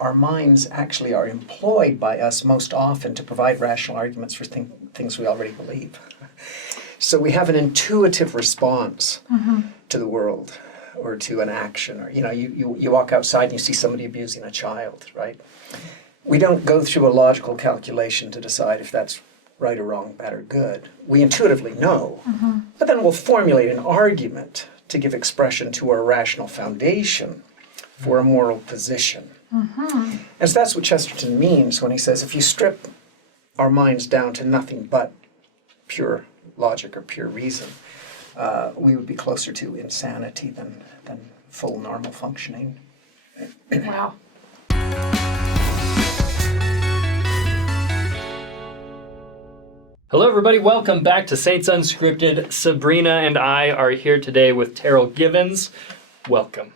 our minds actually are employed by us most often to provide rational arguments for things we already believe. So we have an intuitive response to the world or to an action. Or, you walk outside and you see somebody abusing a child, right? We don't go through a logical calculation to decide if that's right or wrong, bad or good. We intuitively know, but then we'll formulate an argument to give expression to our rational foundation for a moral position. And so that's what Chesterton means when he says, if you strip our minds down to nothing but pure logic or pure reason, we would be closer to insanity than full normal functioning. Wow. Hello everybody, welcome back to Saints Unscripted. Sabrina and I are here today with Terryl Givens. Welcome.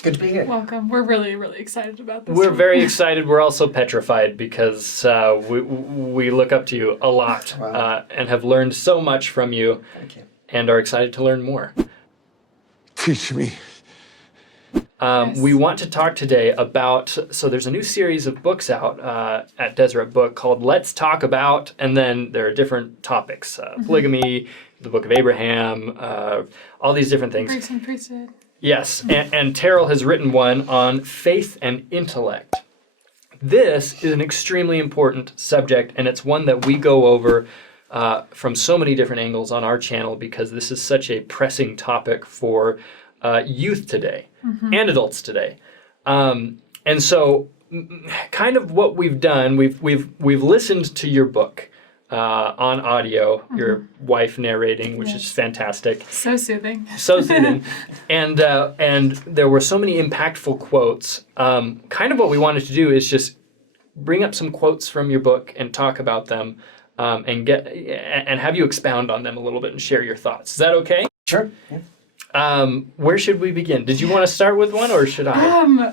Good to be here. Welcome. We're really, really excited about this. We're very excited. We're also petrified because we look up to you a lot. Wow. And have learned so much from you. Thank you. And are excited to learn more. Teach me. Yes. We want to talk today about, so there's a new series of books out at Deseret Book called Let's Talk About, and then there are different topics, polygamy, the Book of Abraham, all these different things. Grace and priesthood. Yes, and Terryl has written one on faith and intellect. This is an extremely important subject, and it's one that we go over from so many different angles on our channel because this is such a pressing topic for youth today and adults today. And so kind of what we've done, we've listened to your book on audio, your wife narrating, which is fantastic. So soothing. So soothing. And there were so many impactful quotes. Kind of what we wanted to do is just bring up some quotes from your book and talk about them and have you expound on them a little bit and share your thoughts. Is that okay? Sure. Yeah. Where should we begin? Did you want to start with one or should I?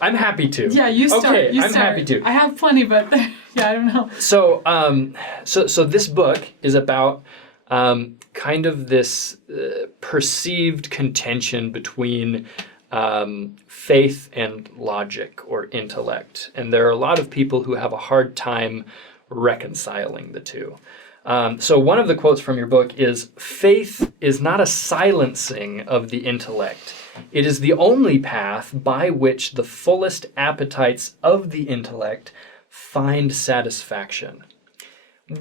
I'm happy to. Yeah, you start. Okay, you I'm start. happy to. I have plenty, but yeah, I don't know. So this book is about kind of this perceived contention between faith and logic or intellect. And there are a lot of people who have a hard time reconciling the two. So one of the quotes from your book is, "Faith is not a silencing of the intellect. It is the only path by which the fullest appetites of the intellect find satisfaction."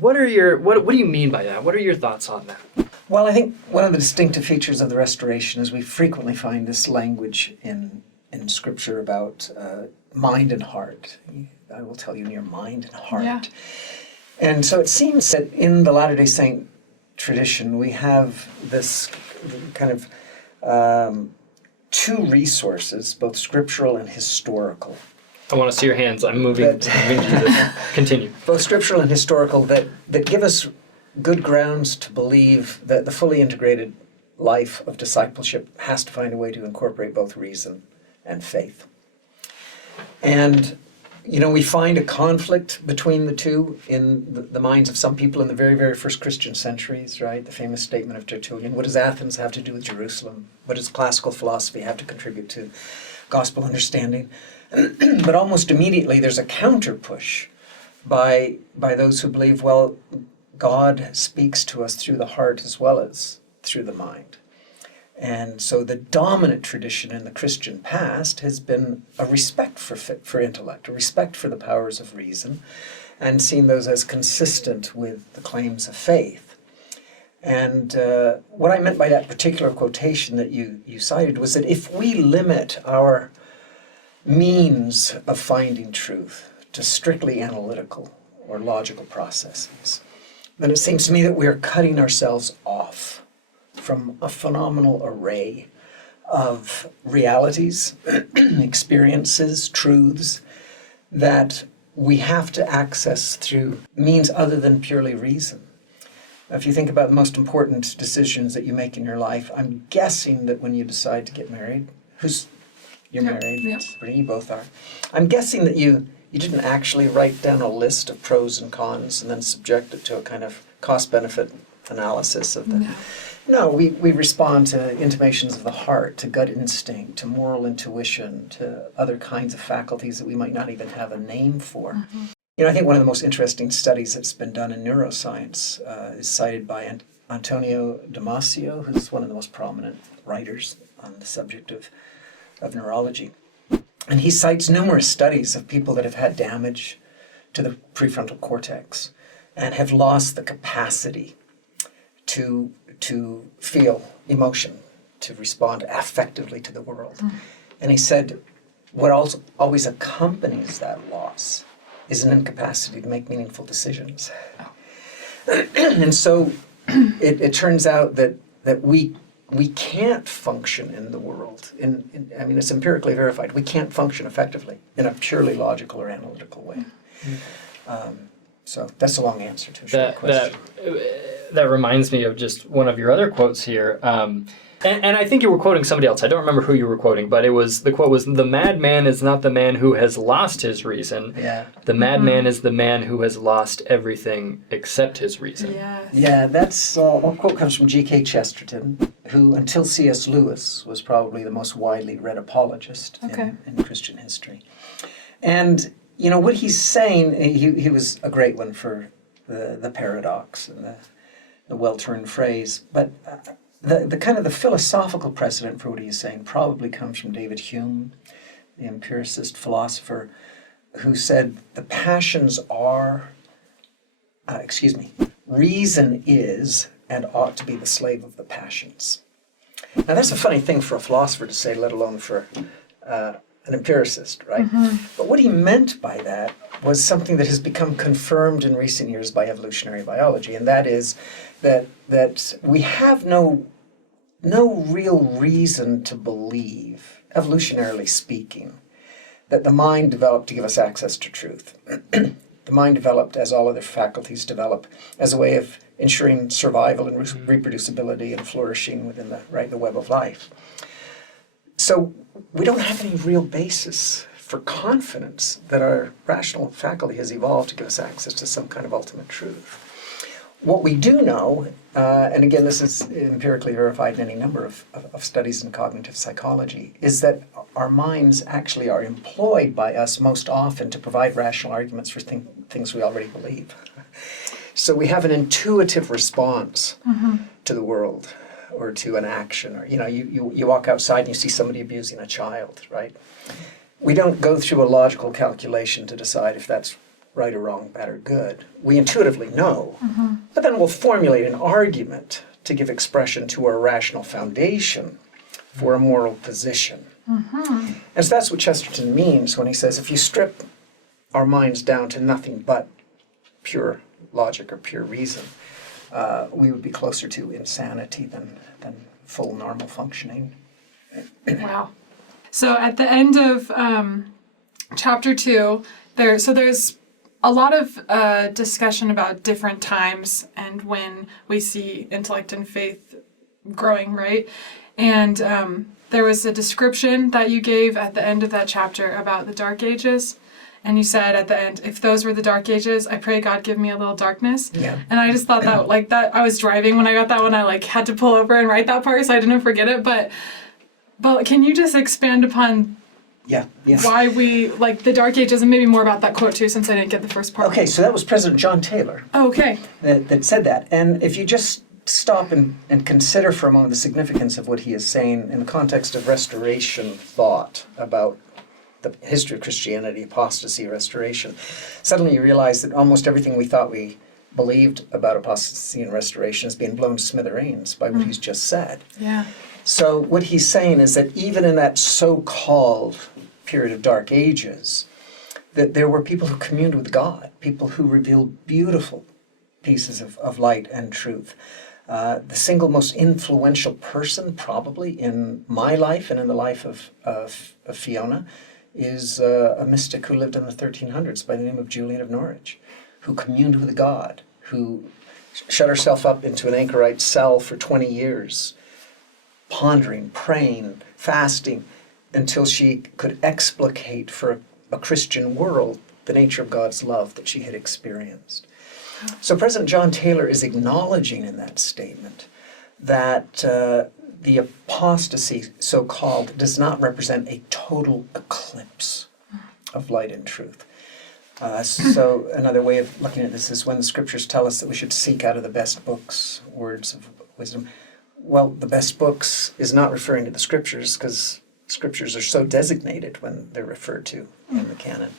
What do you mean by that? What are your thoughts on that? Well, I think one of the distinctive features of the Restoration is we frequently find this language in Scripture about mind and heart. I will tell you in your mind and heart. Yeah. And so it seems that in the Latter-day Saint tradition, we have this kind of two resources, both scriptural and historical. I want to see your hands. I'm moving. Continue. Both scriptural and historical that give us good grounds to believe that the fully integrated life of discipleship has to find a way to incorporate both reason and faith. And we find a conflict between the two in the minds of some people in the very, very first Christian centuries, right? The famous statement of Tertullian, what does Athens have to do with Jerusalem? What does classical philosophy have to contribute to gospel understanding? But almost immediately there's a counter push by those who believe, well, God speaks to us through the heart as well as through the mind. And so the dominant tradition in the Christian past has been a respect for intellect, a respect for the powers of reason, and seen those as consistent with the claims of faith. And what I meant by that particular quotation that you cited was that if we limit our means of finding truth to strictly analytical or logical processes, then it seems to me that we are cutting ourselves off from a phenomenal array of realities, experiences, truths that we have to access through means other than purely reason. If you think about the most important decisions that you make in your life, I'm guessing that when you decide to get married, you're married, Yep. Sabrina, you both are. I'm guessing that you didn't actually write down a list of pros and cons and then subject it to a kind of cost-benefit analysis of the... No. No, we respond to intimations of the heart, to gut instinct, to moral intuition, to other kinds of faculties that we might not even have a name for. Mm-hmm. You know, I think one of the most interesting studies that's been done in neuroscience is cited by Antonio Damasio, who's one of the most prominent writers on the subject of neurology. And he cites numerous studies of people that have had damage to the prefrontal cortex and have lost the capacity to feel emotion, to respond affectively to the world. And he said what also always accompanies that loss is an incapacity to make meaningful decisions. And so it turns out that we can't function in the world. I mean, it's empirically verified. We can't function effectively in a purely logical or analytical way. So that's a long answer to a short question. That reminds me of just one of your other quotes here. And I think you were quoting somebody else. I don't remember who you were quoting, but the quote was, "The madman is not the man who has lost his reason. Yeah. The madman is the man who has lost everything except his reason." Yes. Yeah, that's one quote comes from G.K. Chesterton, who, until C.S. Lewis, was probably the most widely read apologist in Christian history. And, you know, what he's saying, he was a great one for the paradox and the well-turned phrase, but the kind of the philosophical precedent for what he's saying probably comes from David Hume, the empiricist philosopher, who said the passions are, reason is and ought to be the slave of the passions. Now that's a funny thing for a philosopher to say, let alone for an empiricist, right? But what he meant by that was something that has become confirmed in recent years by evolutionary biology, and that is that we have no real reason to believe, evolutionarily speaking, that the mind developed to give us access to truth. The mind developed, as all other faculties develop, as a way of ensuring survival and reproducibility and flourishing within the web of life. So we don't have any real basis for confidence that our rational faculty has evolved to give us access to some kind of ultimate truth. What we do know, and again this is empirically verified in any number of studies in cognitive psychology, is that our minds actually are employed by us most often to provide rational arguments for things we already believe. So we have an intuitive response to the world or to an action, or you walk outside and you see somebody abusing a child, right? We don't go through a logical calculation to decide if that's right or wrong, bad or good. We intuitively know, but then we'll formulate an argument to give expression to our rational foundation for a moral position. And so that's what Chesterton means when he says if you strip our minds down to nothing but pure logic or pure reason, we would be closer to insanity than full normal functioning. Wow. So at the end of chapter 2, there's a lot of discussion about different times and when we see intellect and faith growing, right? And there was a description that you gave at the end of that chapter about the Dark Ages. And you said at the end, if those were the Dark Ages, I pray God give me a little darkness. Yeah. And I just thought that, I was driving when I got that one, I had to pull over and write that part so I didn't forget it. But can you just expand upon why we like the Dark Ages, and maybe more about that quote too, since I didn't get the first part? Okay, so that was President John Taylor. Oh, okay. That said that. And if you just stop and consider for a moment the significance of what he is saying in the context of restoration thought about the history of Christianity, apostasy, restoration, suddenly you realize that almost everything we thought we believed about apostasy and restoration is being blown to smithereens by what he's just said. Yeah. So what he's saying is that even in that so-called period of Dark Ages, that there were people who communed with God, people who revealed beautiful pieces of light and truth. The single most influential person probably in my life and in the life of Fiona is a mystic who lived in the 1300s by the name of Julian of Norwich, who communed with God, who shut herself up into an anchorite cell for 20 years, pondering, praying, fasting, until she could explicate for a Christian world the nature of God's love that she had experienced. So President John Taylor is acknowledging in that statement that the apostasy, so-called, does not represent a total eclipse of light and truth. So another way of looking at this is when the scriptures tell us that we should seek out of the best books words of wisdom. Well, the best books is not referring to the scriptures, because scriptures are so designated when they're referred to in the canon.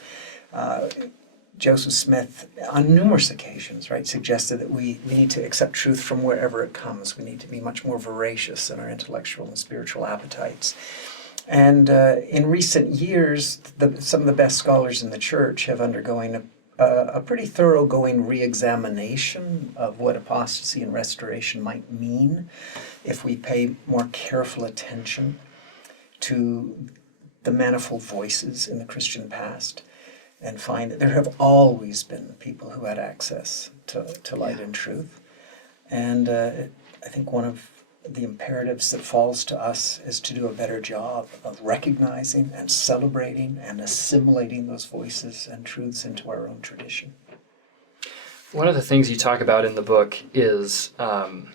Joseph Smith, on numerous occasions, right, suggested that we need to accept truth from wherever it comes. We need to be much more voracious in our intellectual and spiritual appetites. And in recent years, some of the best scholars in the church have undergone a pretty thoroughgoing re-examination of what apostasy and restoration might mean if we pay more careful attention to the manifold voices in the Christian past, and find that there have always been people who had access to light and truth. And I think one of the imperatives that falls to us is to do a better job of recognizing and celebrating and assimilating those voices and truths into our own tradition. One of the things you talk about in the book is, and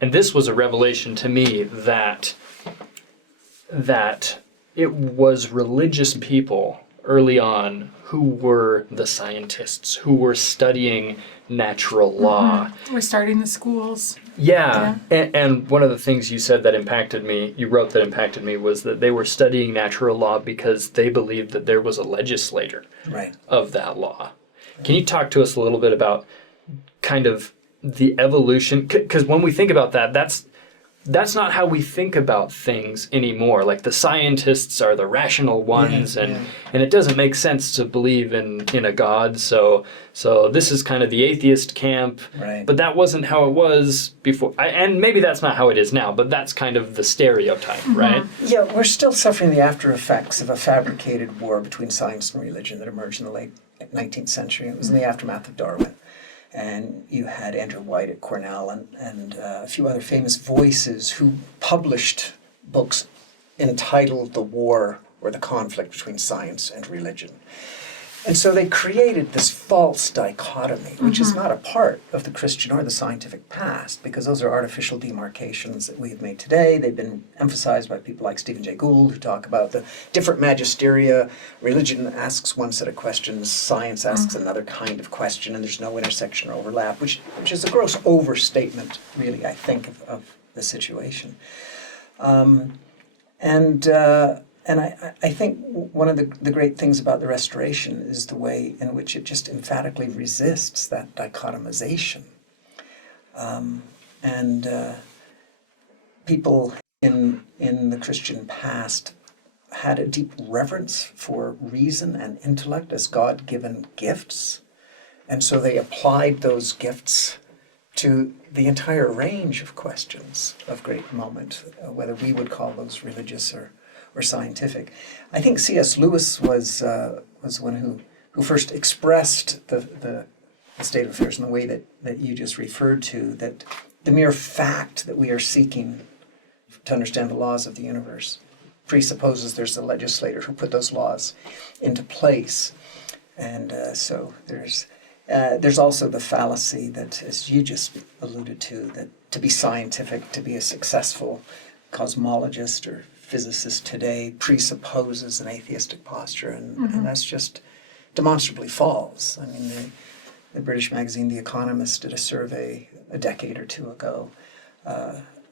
this was a revelation to me, that it was religious people early on who were the scientists, who were studying natural law. We're starting the schools. Yeah. And one of the things you said that impacted me, you wrote that impacted me, was that they were studying natural law because they believed that there was a legislator of that law. Can you talk to us a little bit about kind of the evolution? Because when we think about that, that's not how we think about things anymore. Like, the scientists are the rational ones, and it doesn't make sense to believe in a God. So this is kind of the atheist camp. Right. But that wasn't how it was before. And maybe that's not how it is now, but that's kind of the stereotype, right? Yeah, we're still suffering the after effects of a fabricated war between science and religion that emerged in the late 19th century. It was in the aftermath of Darwin. And you had Andrew White at Cornell and a few other famous voices who published books entitled The War or the Conflict Between Science and Religion. And so they created this false dichotomy, which is not a part of the Christian or the scientific past, because those are artificial demarcations that we have made today. They've been emphasized by people like Stephen Jay Gould, who talk about the different magisteria. Religion asks one set of questions, science asks another kind of question, and there's no intersection or overlap, which is a gross overstatement, really, I think, of the situation. And I think one of the great things about the Restoration is the way in which it just emphatically resists that dichotomization. People in the Christian past had a deep reverence for reason and intellect as God-given gifts, and so they applied those gifts to the entire range of questions of great moment, whether we would call those religious or scientific. I think C.S. Lewis was one who first expressed the state of affairs in the way that you just referred to, that the mere fact that we are seeking to understand the laws of the universe presupposes there's a legislator who put those laws into place. And so there's also the fallacy that, as you just alluded to, that to be scientific, to be a successful cosmologist or physicist today presupposes an atheistic posture, and that's just demonstrably false. I mean, the British magazine The Economist did a survey a decade or two ago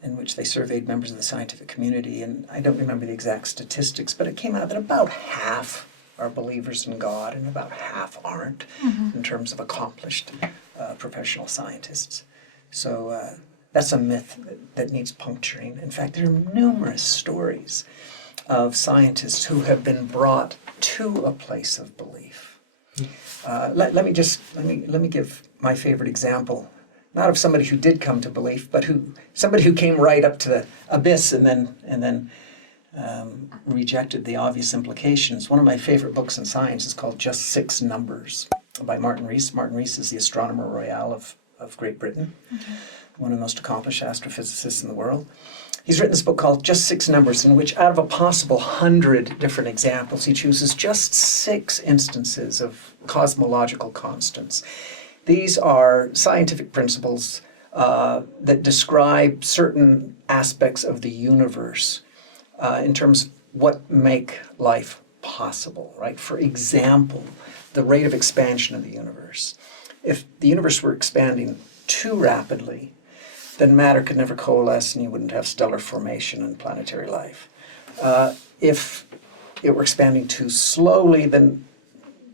in which they surveyed members of the scientific community, and I don't remember the exact statistics, but it came out that about half are believers in God and about half aren't, in terms of accomplished professional scientists. So that's a myth that needs puncturing. In fact, there are numerous stories of scientists who have been brought to a place of belief. Let me give my favorite example, not of somebody who did come to belief, but somebody who came right up to the abyss and then rejected the obvious implications. One of my favorite books in science is called Just Six Numbers by Martin Rees. Martin Rees is the Astronomer Royal of Great Britain. One of the most accomplished astrophysicists in the world. He's written this book called Just Six Numbers, in which out of a possible 100 different examples, he chooses just 6 instances of cosmological constants. These are scientific principles that describe certain aspects of the universe in terms of what make life possible, right? For example, the rate of expansion of the universe. If the universe were expanding too rapidly, then matter could never coalesce and you wouldn't have stellar formation and planetary life. If it were expanding too slowly, then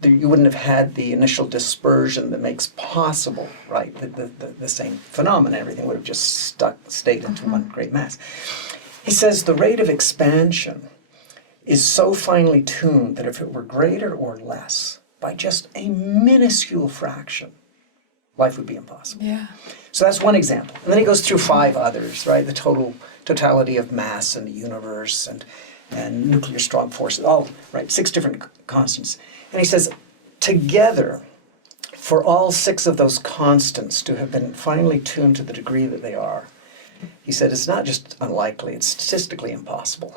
you wouldn't have had the initial dispersion that makes possible, right, the same phenomena. Everything would have just stayed into one great mass. He says the rate of expansion is so finely tuned that if it were greater or less by just a minuscule fraction, life would be impossible. Yeah. So that's one example. And then he goes through 5 others, right? The totality of mass in the universe and nuclear strong forces, all, right, 6 different constants. And he says, together, for all 6 of those constants to have been finely tuned to the degree that they are, he said it's not just unlikely, it's statistically impossible.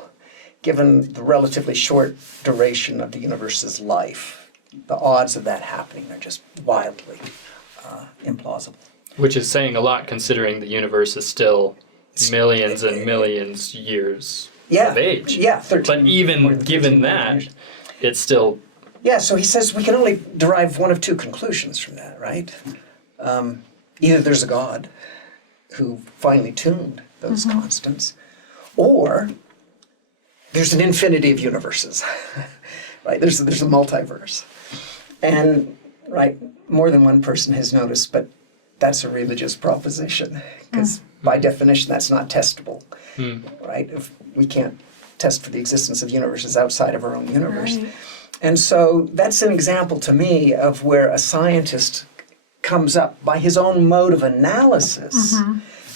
Given the relatively short duration of the universe's life, the odds of that happening are just wildly implausible. Which is saying a lot considering the universe is still millions and millions years of age. Yeah, 13. But even given that, it's still... Yeah, so he says we can only derive one of 2 conclusions from that, right? Either there's a God who finely tuned those constants, or there's an infinity of universes, right? There's a multiverse. And, right, more than one person has noticed, but that's a religious proposition, because by definition that's not testable, right? If we can't test for the existence of universes outside of our own universe. Right. And so that's an example to me of where a scientist comes up by his own mode of analysis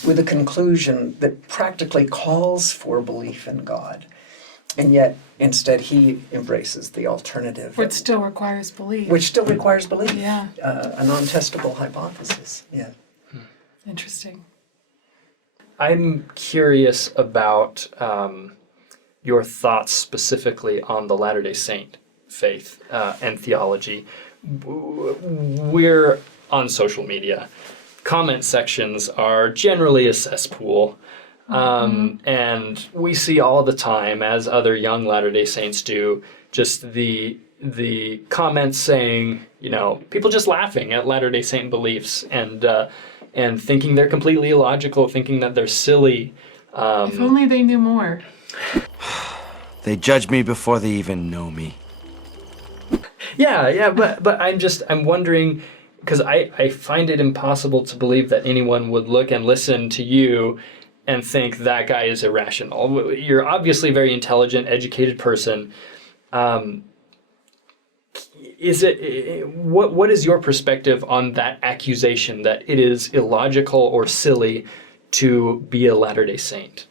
with a conclusion that practically calls for belief in God. And yet, instead, he embraces the alternative. Which still requires belief. Which still requires belief. Yeah. A non-testable hypothesis. Yeah. Interesting. I'm curious about your thoughts specifically on the Latter-day Saint faith and theology. We're on social media. Comment sections are generally a cesspool. And we see all the time, as other young Latter-day Saints do, just the comments saying, you know, people just laughing at Latter-day Saint beliefs and thinking they're completely illogical, thinking that they're silly. If only they knew more. They judge me before they even know me. Yeah, but I'm wondering, because I find it impossible to believe that anyone would look and listen to you and think that guy is irrational. You're obviously a very intelligent, educated person. What is your perspective on that accusation that it is illogical or silly to be a Latter-day Saint?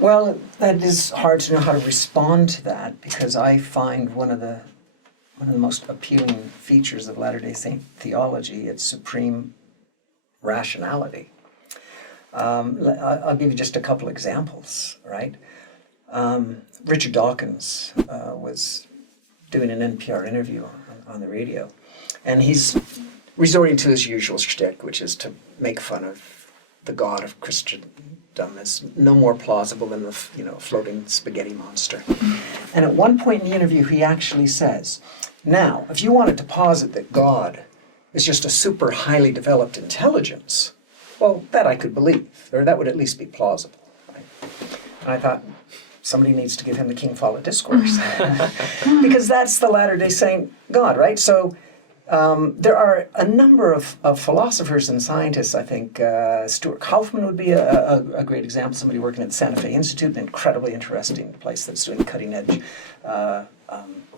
Well, that is hard to know how to respond to that, because I find one of the most appealing features of Latter-day Saint theology, its supreme rationality. I'll give you just a couple examples, right? Richard Dawkins was doing an NPR interview on the radio, and he's resorting to his usual shtick, which is to make fun of the God of Christendom as no more plausible than the floating spaghetti monster. And at one point in the interview, he actually says, now, if you wanted to posit that God is just a super highly developed intelligence, well, that I could believe, or that would at least be plausible. Right? And I thought, somebody needs to give him the King Follett Discourse. Because that's the Latter-day Saint God, right? So there are a number of philosophers and scientists, I think. Stuart Kauffman would be a great example, somebody working at the Santa Fe Institute, an incredibly interesting place that's doing cutting-edge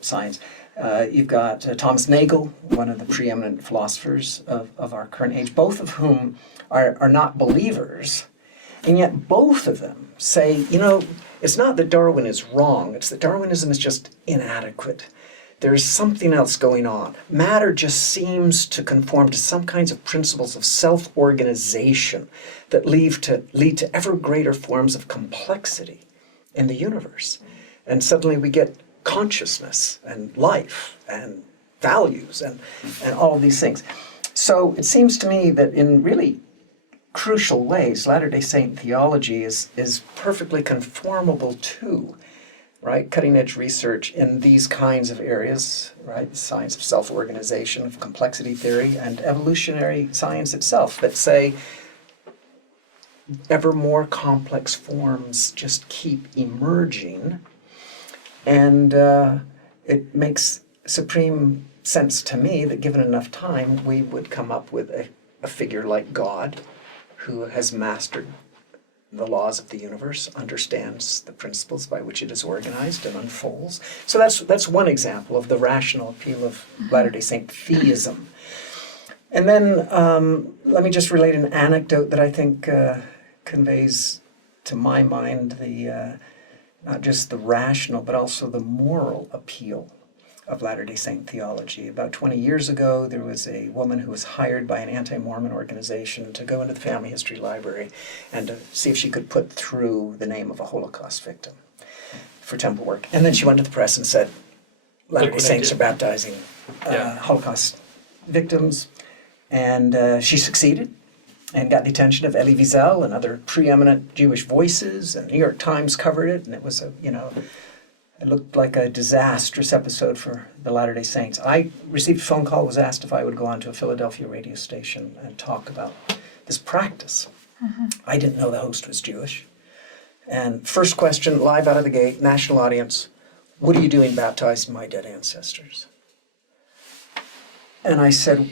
science. You've got Thomas Nagel, one of the preeminent philosophers of our current age, both of whom are not believers, and yet both of them say, it's not that Darwin is wrong, it's that Darwinism is just inadequate. There is something else going on. Matter just seems to conform to some kinds of principles of self-organization that lead to ever greater forms of complexity in the universe. And suddenly we get consciousness and life and values and all of these things. So it seems to me that in really crucial ways, Latter-day Saint theology is perfectly conformable to, right, cutting-edge research in these kinds of areas, right, the science of self-organization, of complexity theory, and evolutionary science itself that say ever more complex forms just keep emerging, and it makes supreme sense to me that given enough time, we would come up with a figure like God, who has mastered the laws of the universe, understands the principles by which it is organized and unfolds. So that's one example of the rational appeal of Latter-day Saint theism. And then let me just relate an anecdote that I think conveys to my mind the not just the rational but also the moral appeal of Latter-day Saint theology. About 20 years ago, there was a woman who was hired by an anti-Mormon organization to go into the family history library and to see if she could put through the name of a Holocaust victim for temple work. And then she went to the press and said, Latter-day Saints are baptizing Holocaust victims. And she succeeded and got the attention of Elie Wiesel and other preeminent Jewish voices, and the New York Times covered it, and it was it looked like a disastrous episode for the Latter-day Saints. I received a phone call, was asked if I would go on to a Philadelphia radio station and talk about this practice. I didn't know the host was Jewish. And first question, live out of the gate, national audience, what are you doing baptizing my dead ancestors? And I said,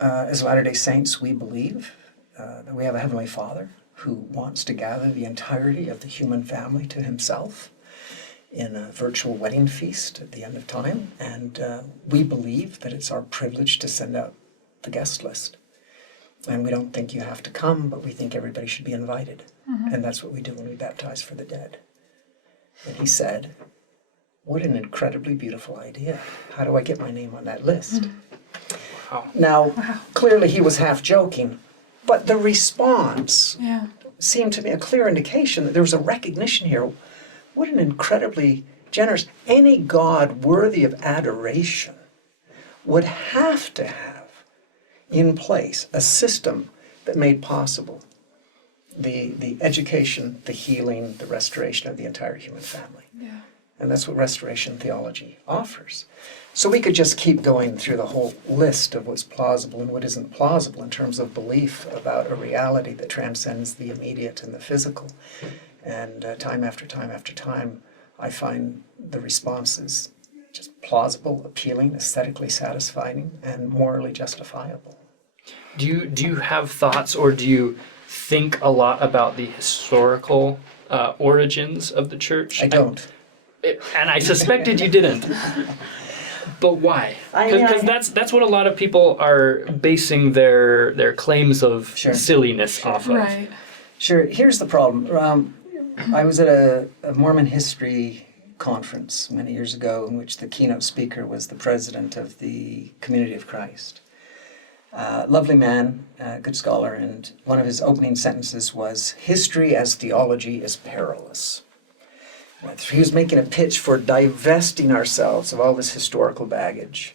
as Latter-day Saints, we believe that we have a Heavenly Father who wants to gather the entirety of the human family to himself in a virtual wedding feast at the end of time, and we believe that it's our privilege to send out the guest list. And we don't think you have to come, but we think everybody should be invited. And that's what we do when we baptize for the dead. And he said, what an incredibly beautiful idea. How do I get my name on that list? Wow. Now, clearly he was half joking, but the response seemed to me a clear indication that there was a recognition here. What an incredibly generous, any God worthy of adoration would have to have in place a system that made possible the education, the healing, the restoration of the entire human family. Yeah. And that's what restoration theology offers. So we could just keep going through the whole list of what's plausible and what isn't plausible in terms of belief about a reality that transcends the immediate and the physical. And time after time after time, I find the responses just plausible, appealing, aesthetically satisfying, and morally justifiable. Do you have thoughts, or do you think a lot about the historical origins of the church? I don't. And I suspected you didn't. But why? Because that's what a lot of people are basing their claims of silliness off of. Right. Sure. Here's the problem. I was at a Mormon history conference many years ago in which the keynote speaker was the president of the Community of Christ. Lovely man, good scholar, and one of his opening sentences was, history as theology is perilous. He was making a pitch for divesting ourselves of all this historical baggage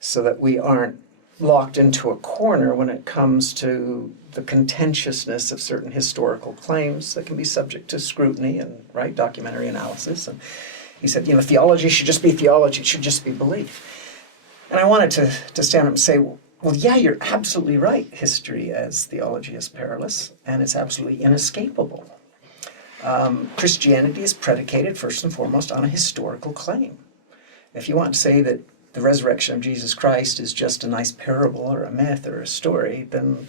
so that we aren't locked into a corner when it comes to the contentiousness of certain historical claims that can be subject to scrutiny and documentary analysis. And he said, theology should just be theology, it should just be belief. And I wanted to stand up and say, well, yeah, you're absolutely right. History as theology is perilous, and it's absolutely inescapable. Christianity is predicated first and foremost on a historical claim. If you want to say that the resurrection of Jesus Christ is just a nice parable or a myth or a story, then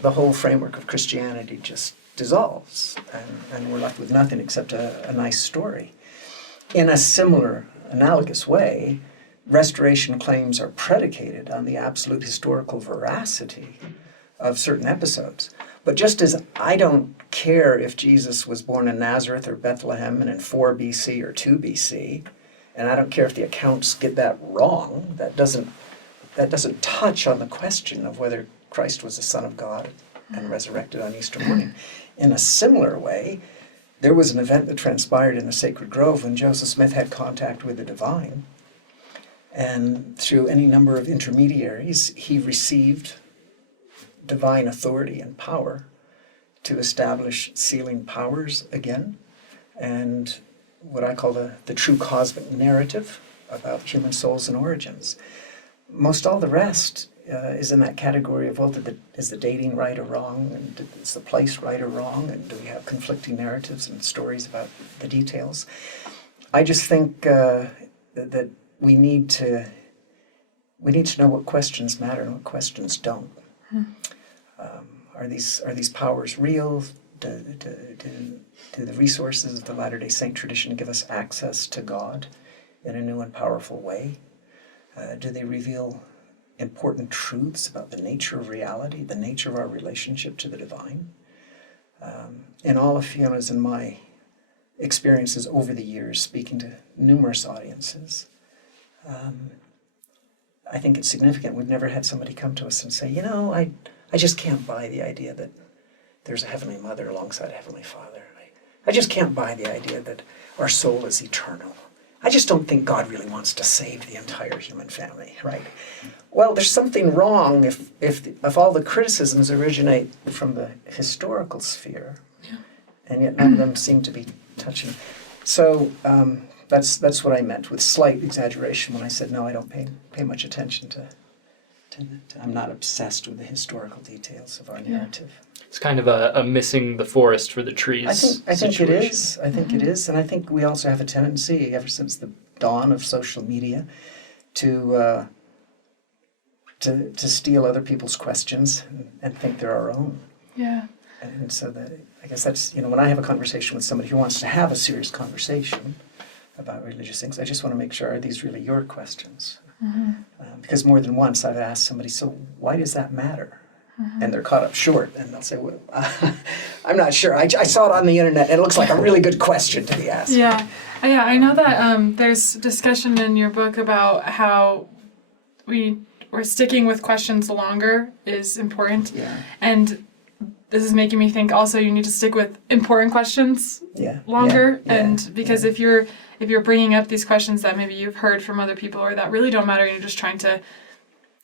the whole framework of Christianity just dissolves, and we're left with nothing except a nice story. In a similar, analogous way, restoration claims are predicated on the absolute historical veracity of certain episodes. But just as I don't care if Jesus was born in Nazareth or Bethlehem and in 4 BC or 2 BC, and I don't care if the accounts get that wrong, that doesn't touch on the question of whether Christ was the Son of God and resurrected on Easter morning. In a similar way, there was an event that transpired in the Sacred Grove when Joseph Smith had contact with the divine. And through any number of intermediaries, he received divine authority and power to establish sealing powers again, and what I call the true cosmic narrative about human souls and origins. Most all the rest is in that category of, well, is the dating right or wrong, and is the place right or wrong, and do we have conflicting narratives and stories about the details? I just think that we need to know what questions matter and what questions don't. Are these powers real? Do the resources of the Latter-day Saint tradition give us access to God in a new and powerful way? Do they reveal important truths about the nature of reality, the nature of our relationship to the divine? In all of Fiona's and my experiences over the years, speaking to numerous audiences, I think it's significant. We've never had somebody come to us and say, I just can't buy the idea that there's a Heavenly Mother alongside a Heavenly Father. I just can't buy the idea that our soul is eternal. I just don't think God really wants to save the entire human family, right? Well, there's something wrong if all the criticisms originate from the historical sphere, and yet none of them seem to be touching. So that's what I meant with slight exaggeration when I said, no, I don't pay much attention to I'm not obsessed with the historical details of our narrative. It's kind of a missing the forest for the trees. I think it is. I think it is, and I think we also have a tendency, ever since the dawn of social media, to steal other people's questions and think they're our own. Yeah. And so I guess that's, when I have a conversation with somebody who wants to have a serious conversation about religious things, I just want to make sure, are these really your questions? Because more than once I've asked somebody, so why does that matter? And they're caught up short, and they'll say, well, I'm not sure. I saw it on the internet, and it looks like a really good question to be asked. Yeah, I know that there's discussion in your book about how we're sticking with questions longer is important. Yeah. And this is making me think also you need to stick with important questions longer. Yeah. And because if you're bringing up these questions that maybe you've heard from other people or that really don't matter, and you're just trying to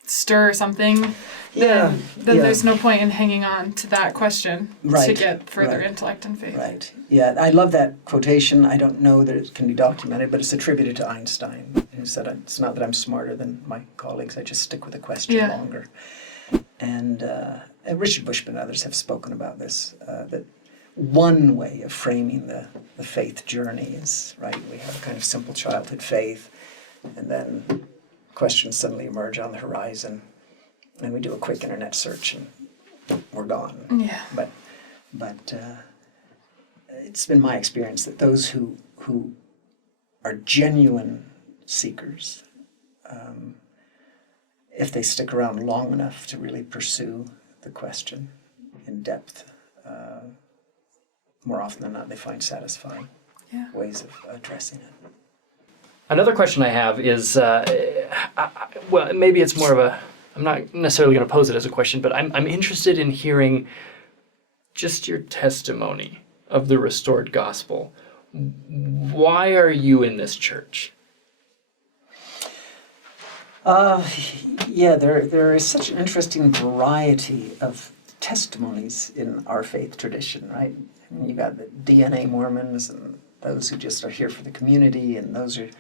stir something, then there's no point in hanging on to that question to get further intellect and faith. Right. Yeah, I love that quotation. I don't know that it can be documented, but it's attributed to Einstein, who said, it's not that I'm smarter than my colleagues, I just stick with the question longer. And Richard Bushman and others have spoken about this, that one way of framing the faith journey is, we have a kind of simple childhood faith, and then questions suddenly emerge on the horizon, and we do a quick internet search, and we're gone. Yeah. But it's been my experience that those who are genuine seekers, if they stick around long enough to really pursue the question in depth, more often than not, they find satisfying ways of addressing it. Another question I have is, well, maybe it's more of a, I'm not necessarily going to pose it as a question, but I'm interested in hearing just your testimony of the restored gospel. Why are you in this church? There is such an interesting variety of testimonies in our faith tradition, right? I mean, you got the DNA Mormons and those who just are here for the community, and those are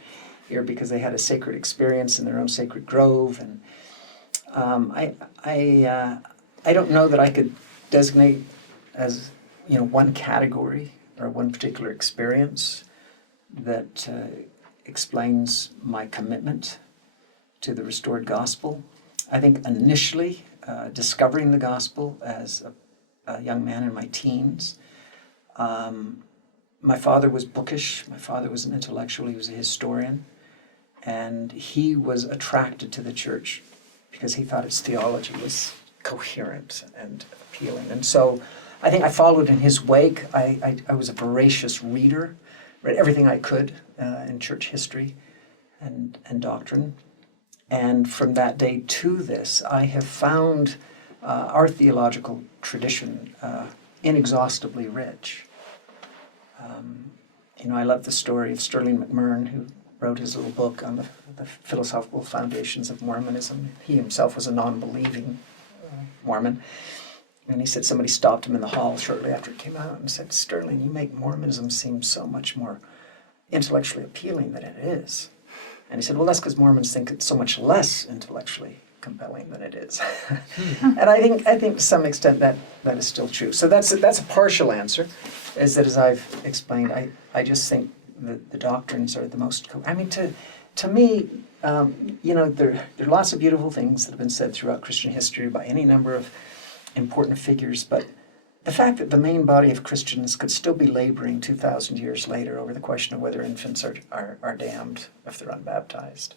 here because they had a sacred experience in their own sacred grove. And I don't know that I could designate as one category or one particular experience that explains my commitment to the restored gospel. I think initially discovering the gospel as a young man in my teens, my father was bookish. My father was an intellectual. He was a historian. And he was attracted to the church because he thought its theology was coherent and appealing. And so I think I followed in his wake. I was a voracious reader, read everything I could in church history and doctrine. And from that day to this, I have found our theological tradition inexhaustibly rich. I love the story of Sterling McMurrin, who wrote his little book on the philosophical foundations of Mormonism. He himself was a non-believing Mormon. And he said somebody stopped him in the hall shortly after it came out and said, "Sterling, you make Mormonism seem so much more intellectually appealing than it is." And he said, "Well, that's because Mormons think it's so much less intellectually compelling than it is." And I think to some extent that is still true. So that's a partial answer, is that as I've explained, I just think the doctrines are the most, I mean, to me, there are lots of beautiful things that have been said throughout Christian history by any number of important figures, but the fact that the main body of Christians could still be laboring 2,000 years later over the question of whether infants are damned if they're unbaptized,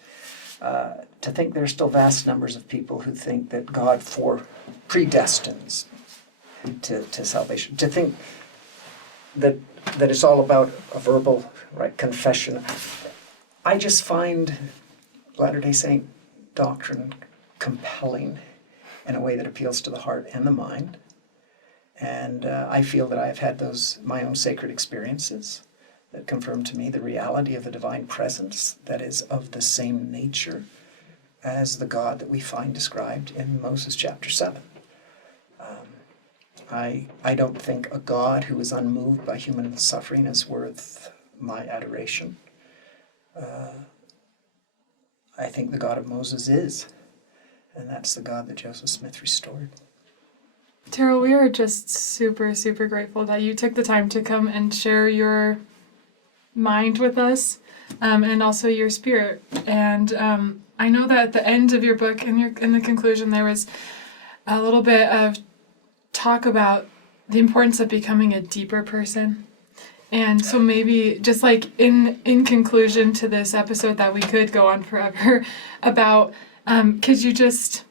to think there are still vast numbers of people who think that God predestines to salvation, to think that it's all about a verbal confession. I just find Latter-day Saint doctrine compelling in a way that appeals to the heart and the mind. And I feel that I've had my own sacred experiences that confirm to me the reality of a divine presence that is of the same nature as the God that we find described in Moses chapter 7. I don't think a God who is unmoved by human suffering is worth my adoration. I think the God of Moses is, and that's the God that Joseph Smith restored. Terryl, we are just super, super grateful that you took the time to come and share your mind with us, and also your spirit. And I know that at the end of your book, in the conclusion, there was a little bit of talk about the importance of becoming a deeper person. And so maybe just like in conclusion to this episode that we could go on forever about, could you just,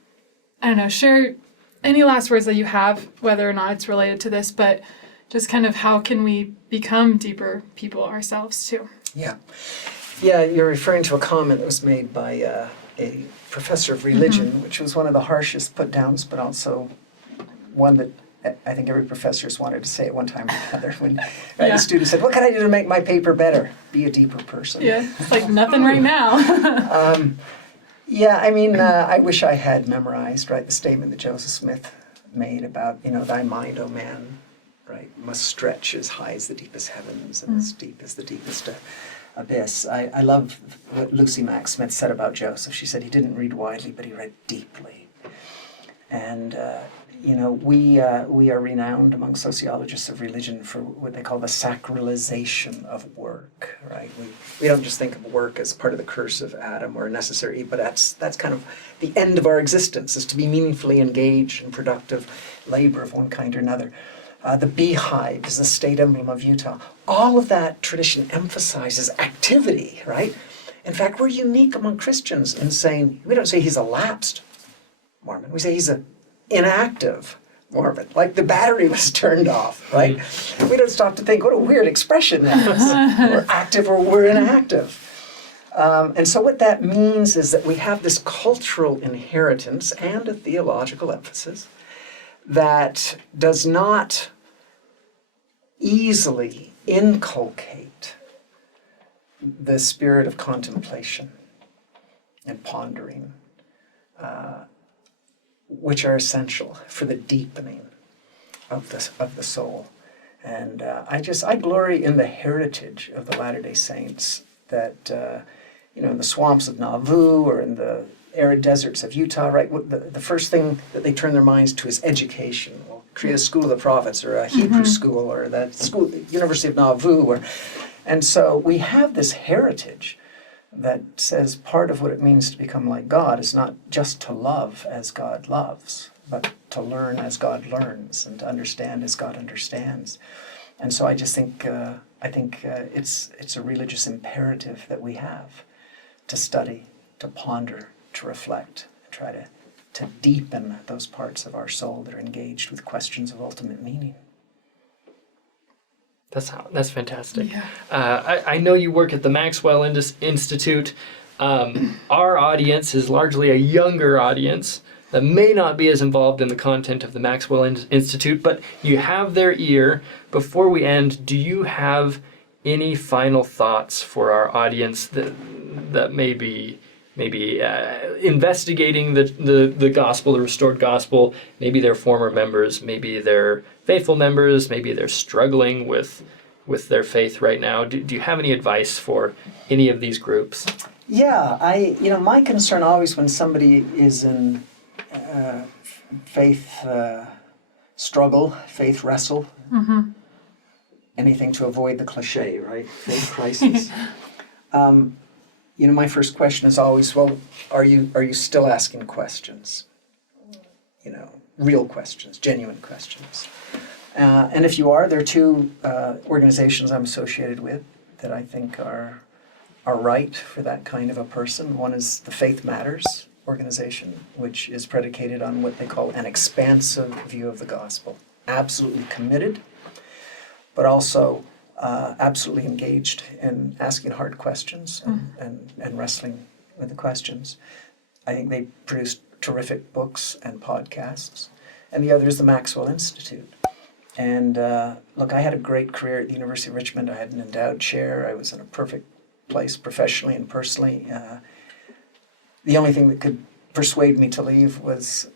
I don't know, share any last words that you have, whether or not it's related to this, but just kind of how can we become deeper people ourselves too? Yeah, you're referring to a comment that was made by a professor of religion, which was one of the harshest put-downs, but also one that I think every professor has wanted to say at one time or another. When the student said, "What can I do to make my paper better?" "Be a deeper person." Yeah, it's like nothing right now. I wish I had memorized, the statement that Joseph Smith made about, thy mind, O man, must stretch as high as the deepest heavens and as deep as the deepest abyss. I love what Lucy Mack Smith said about Joseph. She said he didn't read widely, but he read deeply. And, we are renowned among sociologists of religion for what they call the sacralization of work, We don't just think of work as part of the curse of Adam or necessary, but that's kind of the end of our existence, is to be meaningfully engaged in productive labor of one kind or another. The beehive is the state emblem of Utah. All of that tradition emphasizes activity, In fact, we're unique among Christians in saying, we don't say he's a lapsed Mormon, we say he's an inactive Mormon, like the battery was turned off, We don't stop to think, what a weird expression that is. We're active or we're inactive. And so what that means is that we have this cultural inheritance and a theological emphasis that does not easily inculcate the spirit of contemplation and pondering, which are essential for the deepening of the soul. And I glory in the heritage of the Latter-day Saints that, in the swamps of Nauvoo or in the arid deserts of Utah, the first thing that they turn their minds to is education. We'll create a school of the prophets or a Hebrew school or the University of Nauvoo. And so we have this heritage that says part of what it means to become like God is not just to love as God loves, but to learn as God learns and to understand as God understands. And so I just think, it's a religious imperative that we have to study, to ponder, to reflect, and try to deepen those parts of our soul that are engaged with questions of ultimate meaning. That's fantastic. Yeah. I know you work at the Maxwell Institute. Our audience is largely a younger audience that may not be as involved in the content of the Maxwell Institute, but you have their ear. Before we end, do you have any final thoughts for our audience? that may be investigating the gospel, the restored gospel. Maybe they're former members, maybe they're faithful members, maybe they're struggling with their faith right now. Do you have any advice for any of these groups? Yeah, my concern always when somebody is in faith struggle, faith wrestle, anything to avoid the cliche, right? Faith crisis. My first question is always, well, are you still asking questions? Real questions, genuine questions. And if you are, there are two organizations I'm associated with that I think are right for that kind of a person. One is the Faith Matters organization, which is predicated on what they call an expansive view of the gospel. Absolutely committed, but also absolutely engaged in asking hard questions and wrestling with the questions. I think they produce terrific books and podcasts. And the other is the Maxwell Institute. And look, I had a great career at the University of Richmond. I had an endowed chair. I was in a perfect place professionally and personally. The only thing that could persuade me to leave was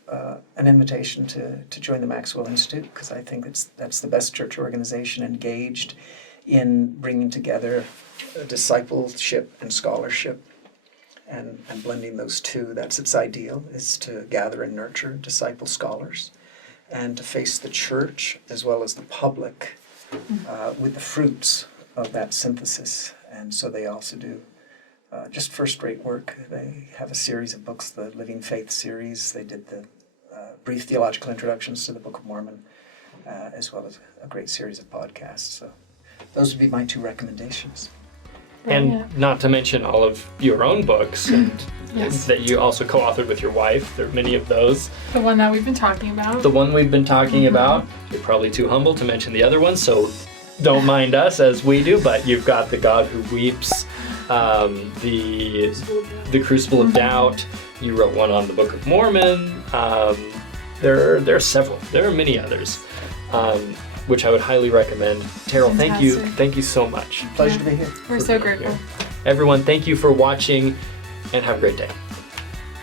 an invitation to join the Maxwell Institute, because I think that's the best church organization engaged in bringing together discipleship and scholarship and blending those two. That's its ideal, is to gather and nurture disciple scholars and to face the church as well as the public with the fruits of that synthesis. And so they also do just first-rate work. They have a series of books, the Living Faith series. They did the brief theological introductions to the Book of Mormon, as well as a great series of podcasts. So those would be my two recommendations. And not to mention all of your own books and Yes. that you also co-authored with your wife. There are many of those. The one that we've been talking about. The one we've been talking about, you're probably too humble to mention the other one, so don't mind us as we do, but you've got The God Who Weeps, the Crucible of Doubt. You wrote one on the Book of Mormon. There are several. There are many others, which I would highly recommend. Terryl, Fantastic. thank you so much. Pleasure to be here. We're so grateful. Everyone, thank you for watching, and have a great day.